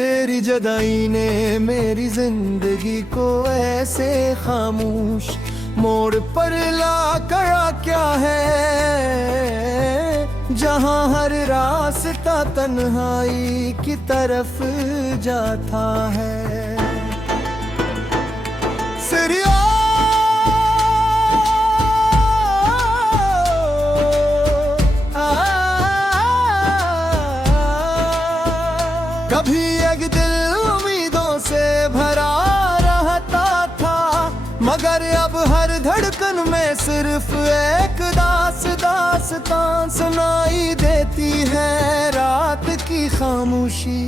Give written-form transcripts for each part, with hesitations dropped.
तेरी जुदाई ने मेरी जिंदगी को ऐसे खामोश मोड़ पर ला गया क्या है, जहां हर रास्ता तन्हाई की तरफ जाता है। सिरिया कभी एक दिल उम्मीदों से भरा रहता था, मगर अब हर धड़कन में सिर्फ एक दास्तां सुनाई देती है। रात की खामोशी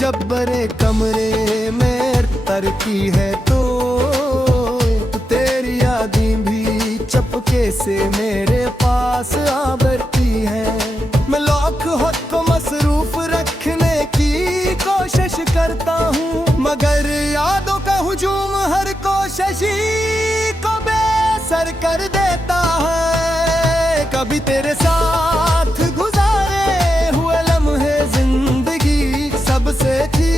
जब बड़े कमरे में तरती है तो तेरी यादें भी चपके से मेरे पास आ बढ़ती है। मैं लाख खुद को मसरूफ रखने की कोशिश करता हूँ, मगर यादों का हुजूम हर कोशिश को बेअसर कर देता है। कभी तेरे साथ गुजारे हुए लम्हे जिंदगी सबसे थी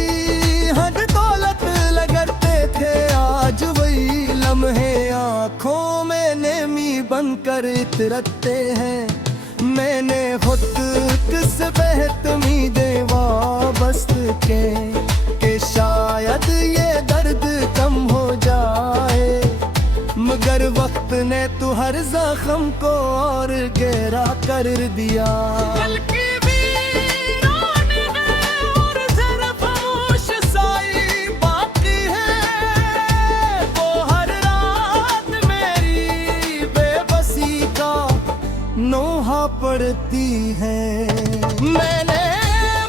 हद दौलत लगते थे, आज वही लम्हे आँखों में नेमी बनकर इतरते हैं। मैंने खुद किस बेहतमीदें वाबस्त के शायद ये दर्द कम हो जाए, मगर वक्त ने तो हर जख्म को और गहरा कर दिया। नोहा पड़ती है। मैंने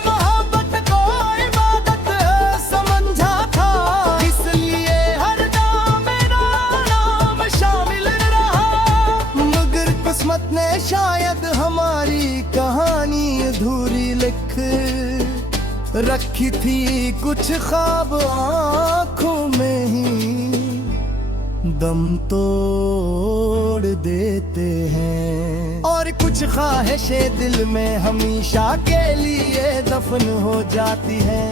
मोहब्बत को इबादत समझा था, इसलिए हर नाम मेरा नाम शामिल रहा, मगर किस्मत ने शायद हमारी कहानी अधूरी लिख रखी थी। कुछ ख्वाब आँखों में ही दम तोड़ देते हैं, और कुछ ख्वाहिशें दिल में हमेशा के लिए दफन हो जाती है।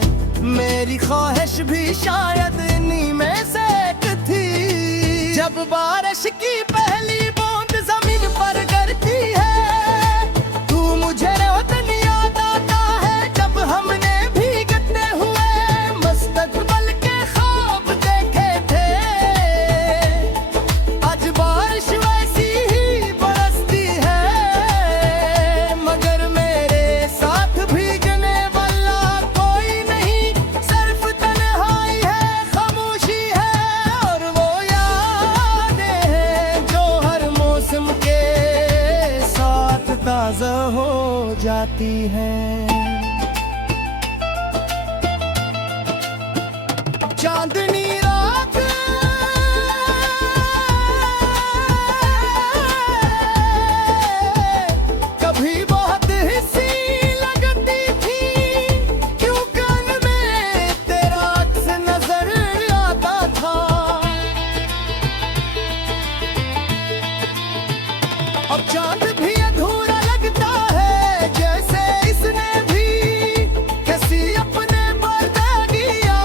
मेरी ख्वाहिश भी शायद इन्हीं में से एक थी, जब बारिश की पहली बूंद जमीन पर गिरती है, तू मुझे रोतन याद आता है, जब हमने भीगते हुए मुस्तकबिल के ख्वाब देखे थे। आज बारिश वैसी ही बरसती है, मगर मेरे साथ भीगने वाला कोई नहीं, सिर्फ तन्हाई है, खामोशी है, और वो यादें हैं जो हर मौसम के साथ ताज़ा हो जाती हैं। चांदनी रात कभी बहुत हंसी लगती थी, क्यों कान में तेरा अक्स नजर आता था। अब चांद भी अधूरा लगता है, जैसे इसने भी किसी अपने पर्दा किया।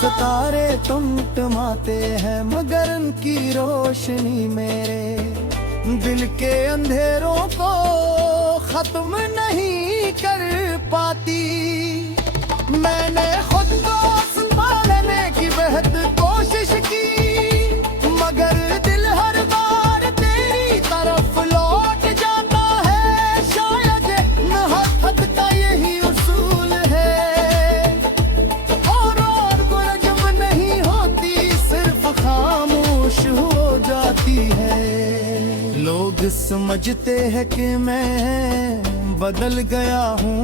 सितारे टमटमाते हैं, मगर उनकी रोशनी मेरे दिल के अंधेरों को खत्म नहीं कर पाती। मैंने खुद को संभालने की बेहद कोशिश की, मगर दिल हर बार तेरी तरफ लौट जाता है। शायद मोहब्बत का यही उसूल है, और गुरजम नहीं होती, सिर्फ खामोश हो जाती है। लोग समझते हैं कि मैं बदल गया हूँ,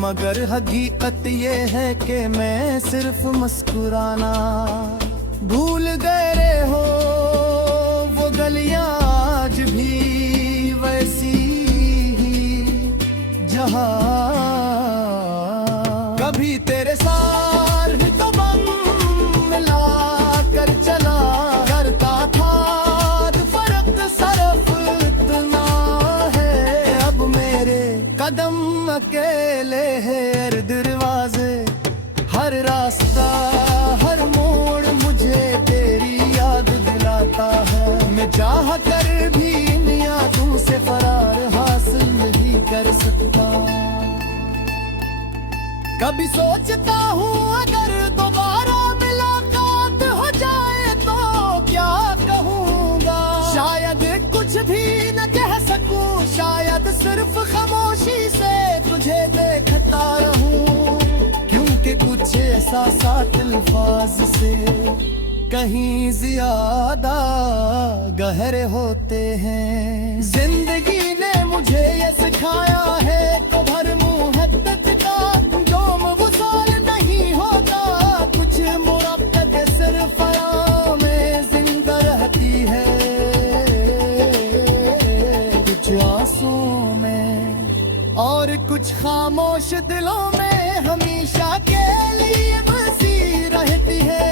मगर हकीकत ये है कि मैं सिर्फ मुस्कुराना भूल गए हो। वो गलियां आज भी वैसी ही जहां कभी तेरे साथ तो बम मिला कर चला करता था। फर्क सिर्फ इतना है कभी सोचता हूँ अगर दोबारा मुलाकात हो जाए तो क्या कहूँगा। शायद कुछ भी न कह सकूं, शायद सिर्फ खामोशी से तुझे देखता रहूं। क्योंकि कुछ एहसासात अल्फाज से कहीं ज्यादा गहरे होते हैं। जिंदगी ने मुझे ये सिखाया है कि भर मुहब्बत का जोम वसाल नहीं होता। कुछ मुरब्बत सिर्फ में जिंदा रहती है, कुछ आंसुओं में और कुछ खामोश दिलों में हमेशा के लिए बसी रहती है।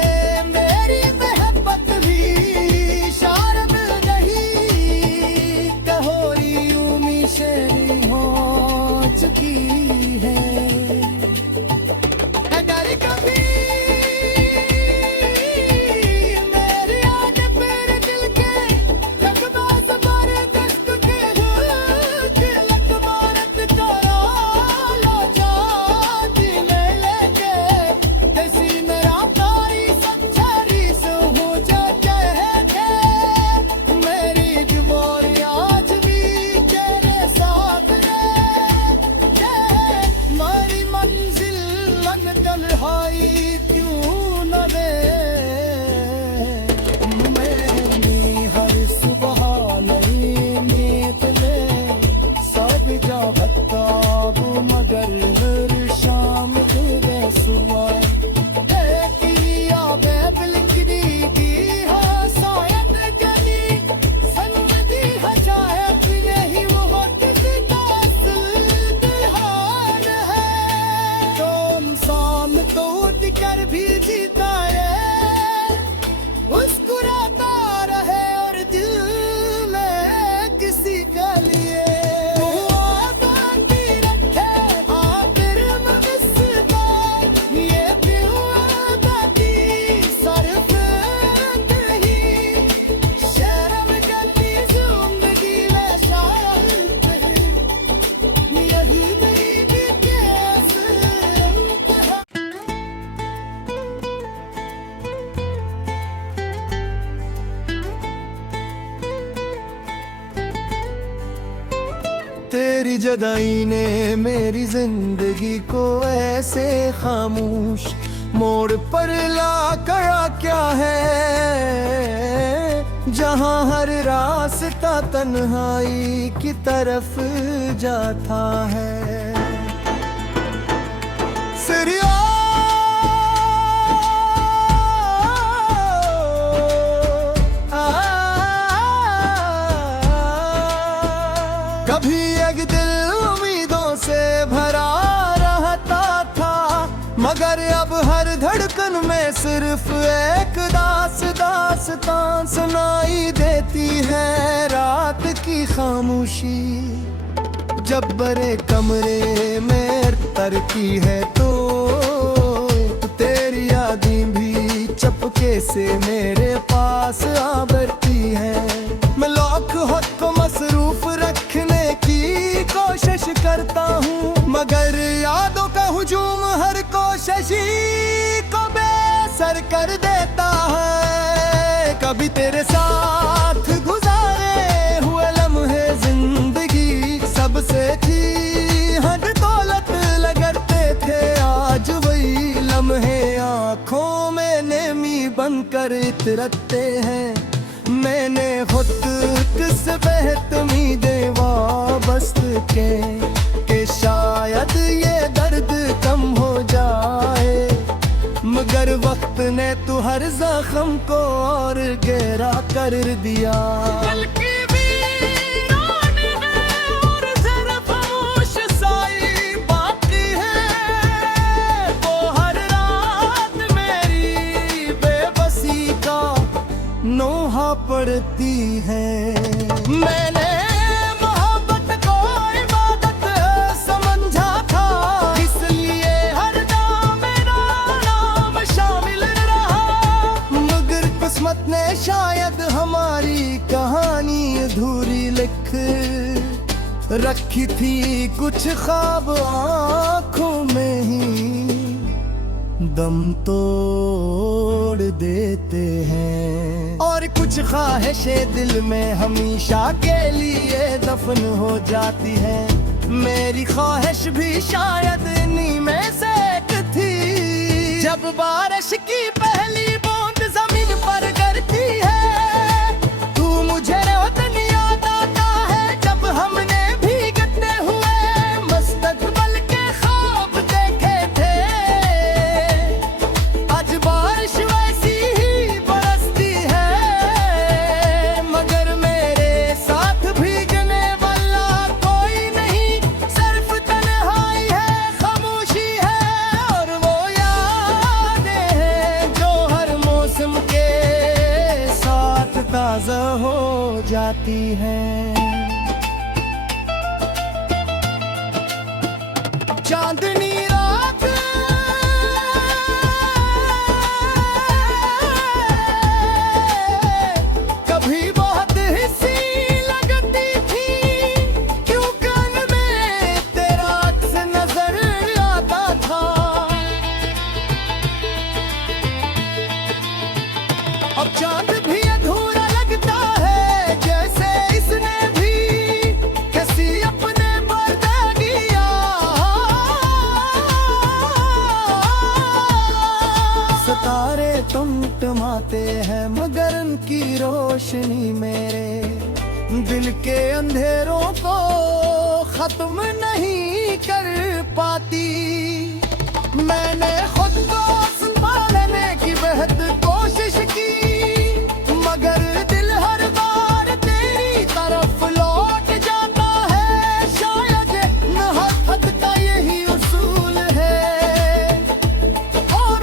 तेरी जुदाई ने मेरी जिंदगी को ऐसे खामोश मोड़ पर ला गया क्या है, जहां हर रास्ता तन्हाई की तरफ जाता है। सिरिया कभी एक दिल उम्मीदों से भरा रहता था, मगर अब हर धड़कन में सिर्फ एक दास्तां सुनाई देती है। रात की खामोशी जब बड़े कमरे में तरती है तो तेरी यादें भी चपके से मेरे पास आ बढ़ती है। मैं लाख हद को मसरूफ रखने की कोशिश करता हूँ, मगर यादों का हुजूम हर कोशिश को बेअसर कर देता है। कभी तेरे साथ गुजारे हुए लम्हे जिंदगी सबसे थी हद दौलत लगते थे, आज वही लम्हे आँखों में नेमी बनकर इतरते हैं। मैंने खुद किस बेहतमीदें वाबस्त के शायद ये दर्द कम हो जाए, मगर वक्त ने तो हर जख्म को और गहरा कर दिया। नोहा पड़ती है। मैंने मोहब्बत को इबादत समझा था, इसलिए हर नाम मेरा नाम शामिल रहा, मगर किस्मत ने शायद हमारी कहानी अधूरी लिख रखी थी। कुछ ख्वाब आँखों में ही दम तोड़ देते हैं। और कुछ ख्वाहिशें दिल में हमेशा के लिए दफन हो जाती है। मेरी ख्वाहिश भी शायद इन्हीं में से एक थी। जब बारिश की पहली बूंद जमीन पर गिरती है, तू मुझे रोतन याद आता है। जब हमने भीगते हुए मुस्तकबिल के ख्वाब देखे थे, आज बारिश वैसी ही बरसती है। मगर मेरे साथ भीगने वाला कोई नहीं, सिर्फ तन्हाई है, खामोशी है और वो यादें हैं जो हर मौसम के साथ ताज़ा हो जाती हैं। चांदनी रात कभी बहुत हंसी लगती थी, क्यों कान में तेरा अक्स नजर आता था। अब चांद भी अधूरा लगता है, जैसे इसने भी किसी अपने पर्दा किया। सितारे टमटमाते हैं मगर उनकी रोशनी मेरे दिल के अंधेरों को खत्म नहीं कर पाती। मैंने खुद को संभालने की बेहद कोशिश की, मगर दिल हर बार तेरी तरफ लौट जाता है। शायद मोहब्बत का यही उसूल है। और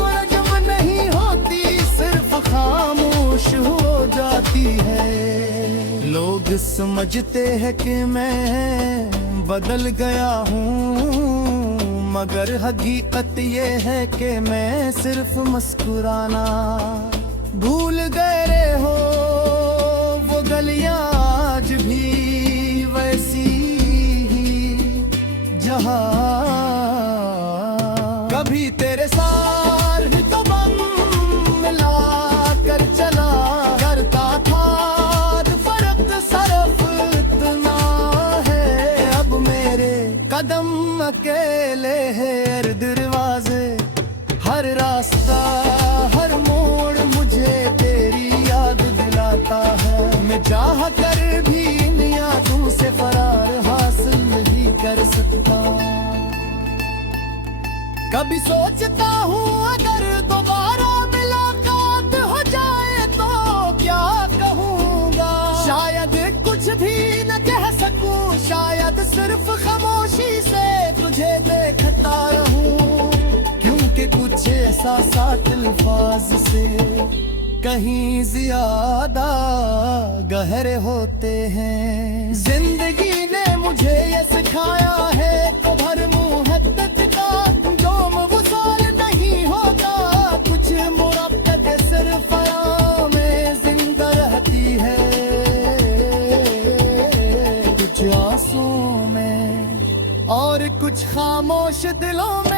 गुरजम नहीं होती, सिर्फ खामोश हो जाती है। लोग समझते हैं कि मैं बदल गया हूँ, मगर हकीकत ये है कि मैं सिर्फ मुस्कुराना भूल गए हो। वो गलियां आज भी वैसी ही जहां कभी तेरे साथ तो बम मिला कर चला करता था। फर्क सरफ इतना है, अब मेरे कदम अकेले है। हर दरवाजे, हर रास्ता, हर मोड़ मुझे तेरी याद दिलाता है। मैं चाह कर भी इन यादों से फरार हासिल नहीं कर सकता। कभी सोचता हूँ अगर दोबारा मुलाकात हो जाए तो क्या कहूँगा। शायद कुछ भी न कह सकूं, शायद सिर्फ खामोशी से तुझे देखता रहूं। क्योंकि कुछ एहसासात अल्फाज से कहीं ज्यादा गहरे होते हैं। जिंदगी ने मुझे ये सिखाया है कि भर मुहब्बत का जोम वसाल नहीं होता। कुछ मुरब्बत सिर्फ में जिंदा रहती है, कुछ आंसू में और कुछ खामोश दिलों में।